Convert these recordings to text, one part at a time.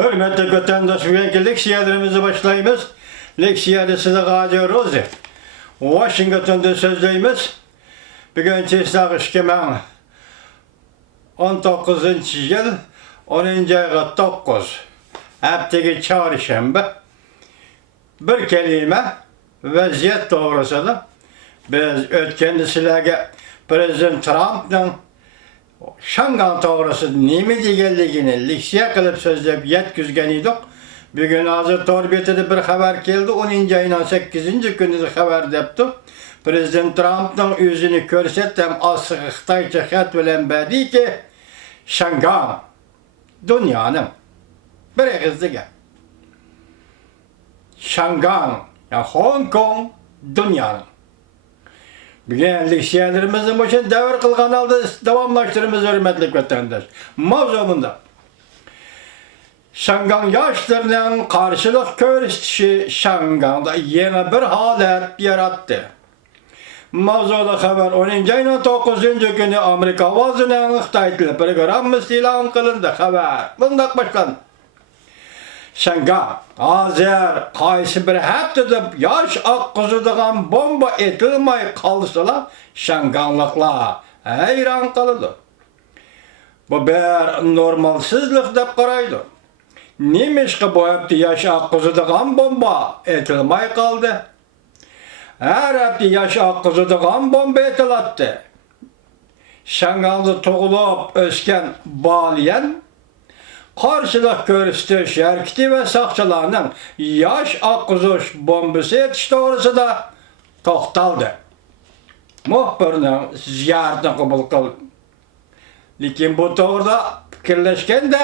Hürmetli vatandaş, bugünkü leksiyalarımızı başlayımız. Leksiyada size Gazi Rozi. Washington'da sözleyimiz. Bugünkü İstakışkemen 19. yıl 10. ayga 9. Haftaki çarşamba. Bir kelime vaziyet doğrusunda biz ötken sizlerge Prezident Trump'ın Şangan toğrası nemi degenligini leksiya kılıp sözlep yetkizgen edik. Bugün hazır torbiyetede bir haber geldi. 10. ayının 8. günü haber depti. Prezident Trump'ın yüzünü körsettem asığı Xitaycha xat bilen bedi ki Şangan dünyanın bir egizligi. Şangan ya Hong Kong dünyanın. Bugün leksiyalarımızın başına devir kılgan aldı devamlaştırımız hürmetli vatandaş. Mavzumunda Şangan yaşlarının karşılık görüşü Şangan'da yeni bir halet yarattı. Mavzuda haber 10. ayının 9. günü Amerika vazının Xitaylı programı ilan kılındı haber. Bundan başlandı. Şangan, Azer, qaysı bir haftada yaş akkızıdığın bomba etilmey kalsalar, Şanganlıklar hayran kalıdı. Bu bir normalsizlik dep qaraydı. Nemiş ki bu hafta yaş akkızıdığın bomba etilmey kaldı? Her hafta yaş akkızıdığın bomba etilattı. Şanganlı toğulup ösken bağlayan, karşılık görüştü şerkti ve sakçılarının yaş akkızış bombası yetişti orası da toxtaldı. Muhbirinin ziyaretini kabul kıldı. Lakin bu doğruda fikirleşken de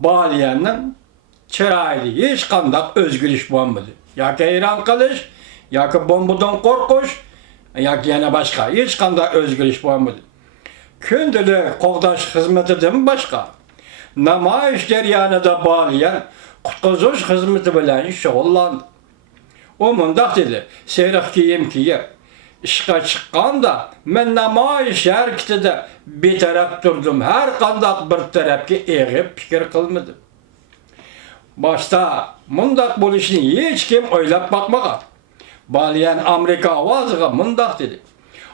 bağlayanın çıraydı. Hiç kandak özgürlüş bombası. Ya ki İran kılış, ya ki bombadan korkuş, ya ki yine başka. Hiç kandak özgürlüş bombası. Kündülük qoğdaş hizmetinden başka. Namayiş ceryanıda bağlayan kutkuzuş hizmeti bilen şoğullandı. O mundaq dedi, seyrek kiyim kiyip, işe çıkan da men namayiş hareketide bir taraf durdum, her kandak bir tarafki eğip fikir kılmadım. Başta mundaq buluşunu hiç kim oylap bakmağa. Bağlayan Amerika avazıga mundaq dedi.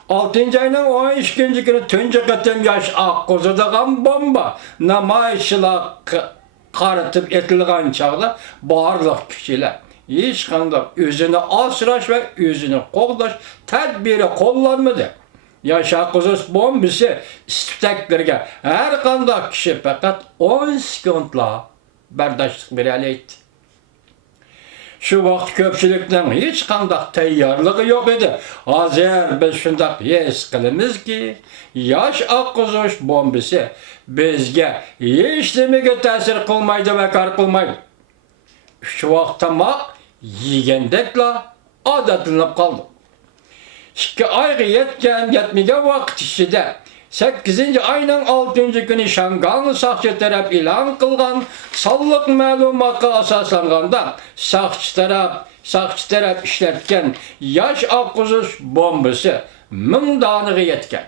6. ayının 13. günü tünce qıtım yaş akkuzıdığın bomba namayışla qarıtıp etilgan çağda barlıq kişiler hiç qandaq özünü asıraş ve özünü qoğdaş tədbiri qollanmadı. Yaş akkuzız bombası isteklerge her qandaq kişi fakat 10 sekundla bardaşlık bir eleydi. Şu vaqt köpçülükten hiç qandaq tayyorligi yok edi. Hazır biz şundaq yes qilamiz ki yaş akkuzış bombası bizga hech nimaga ta'sir qilmaydi va kar qilmaydi. Şu vaqt tamoq yegandekla odatlanib qoldi. 2 ayga yetmagan vaqt ichida 8. ayının 6. günü Şangan sakçı taraf ilan kılgan sallık malumatı asaslanganda sakçı taraf işletken yaş akkuzuz bombası 1000 danığı yetken.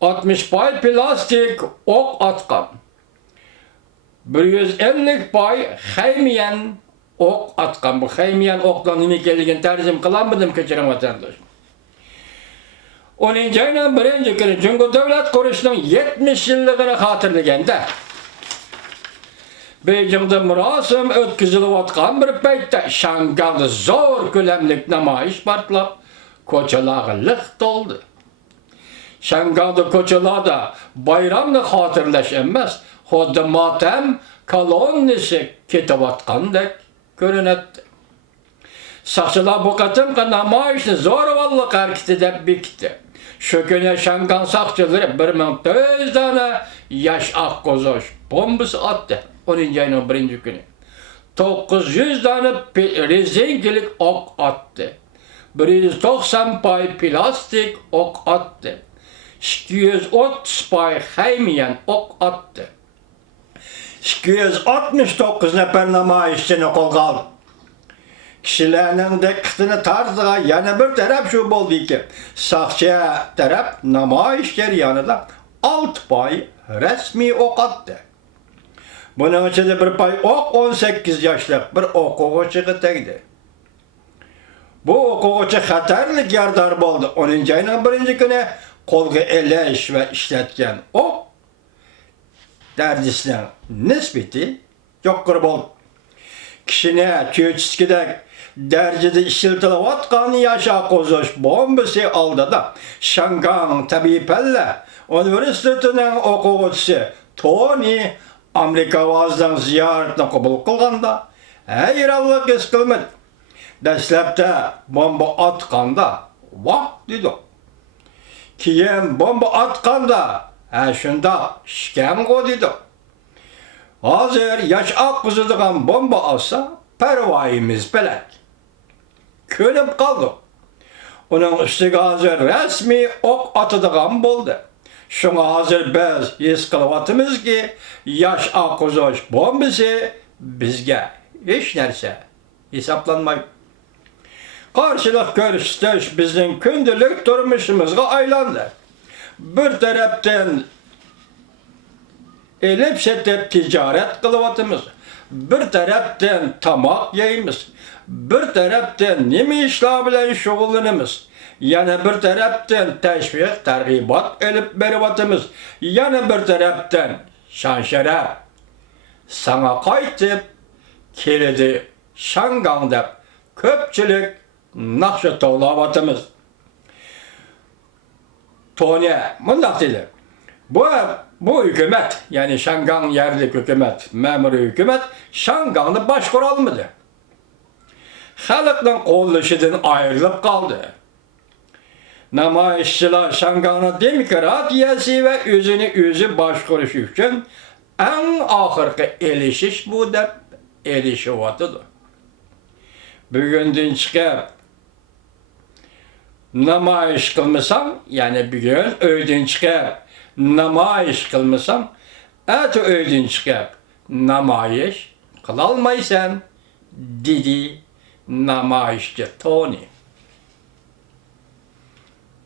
60 pay plastik ok atkan. 150 pay xeymiyen ok atkan. Bu xeymiyen oktan nime kelgen terzim kılanmadım keçiren vatandaş. 10. ayının 1. günü Cumhur Devlet Kuruluşu'nun 70 yıllığını hatırlayanda Beijing'de murasim ötküzülüp atkan bir paytda Şangan'da zor kölemlik namayiş partlap koçaları lık doldu. Şangan'da koçalarda bayramını hatırlaş emez, hodda matem kolonnisi ketip atkandek görünetti. Sakçılar bu katımka namayişini zorvallık hareket edip bikti. Şu güne Şangan sakçıları 1400 tane yaş akkuzuz bombası attı. 10. ayının 1. günü. 900 tane rezinkilik ok attı. 190 pay plastik ok attı. 230 pay xeymiyen ok attı. 269 nefer namayişçini kolga aldı. Kişilerinin dikkatini tarzığa yana bir taraf şu oldu ki sakçı taraf namayiş yanında 6 pay resmi ok attı. Bunun içinde bir pay 18 yaşlık bir okuğucu tegdi. Bu okuğucu xatarlik yardar boldu. 10. ayının 1. günü kolga eleş ve işletken ok derdisinin nispeti yokkır boldu. Kişine tüyüçüskidek derecede işletilip atkan yaşa kozuş bombası aldı da Şangan Tabipelle Üniversitesi'nin okuğucusu Tony Amerika vazdan ziyaretini kabul kılganda hayranlık his kılmadı. Deslepte bomba atkanda vah dedi. Keyin bomba atkanda şunda şkem go dedi. Hazır yaş ak kızıdığın bomba alsa pervayimiz belek. Kölüp kaldı. Onun üstüge hazır resmi ok atıdığın boldu. Şuna hazır biz his kılıvatımız ki yaş ak kızış bombası bizge hiç nerse hesaplanmayı. Karşılık görüştüş bizim gündelik durmuşumuzga aylandı. Bir taraftan elip setip ticaret kılıvatımız, bir taraftan tamak yeyimiz, bir taraftan nemi işler bilen şoğulunumuz, yana bir taraftan teşvik, tergibat elip berivatımız, yana bir taraftan şanşeref, sana kaytıp kilidi Şangang'da köpçülük nakşı tavlavatımız. Tony mındak dedi. Bu hükümet, yani Şangan yerli hükümet, memuru hükümet, Şangan'ı başkuralmadı. Halkın kollaşıdan ayrılıp kaldı. Namayişçiler Şangan'ı demokratiyası ve özünü başkuruş için en ahırkı elişiş bu da elişivatıdır. Bugünden çıkıp namayiş kılmasam, yani bugün öyden çıkıp namayiş kılmasam, öyden çıkıp namayiş kılalmaysan, dedi namayişçi Tony.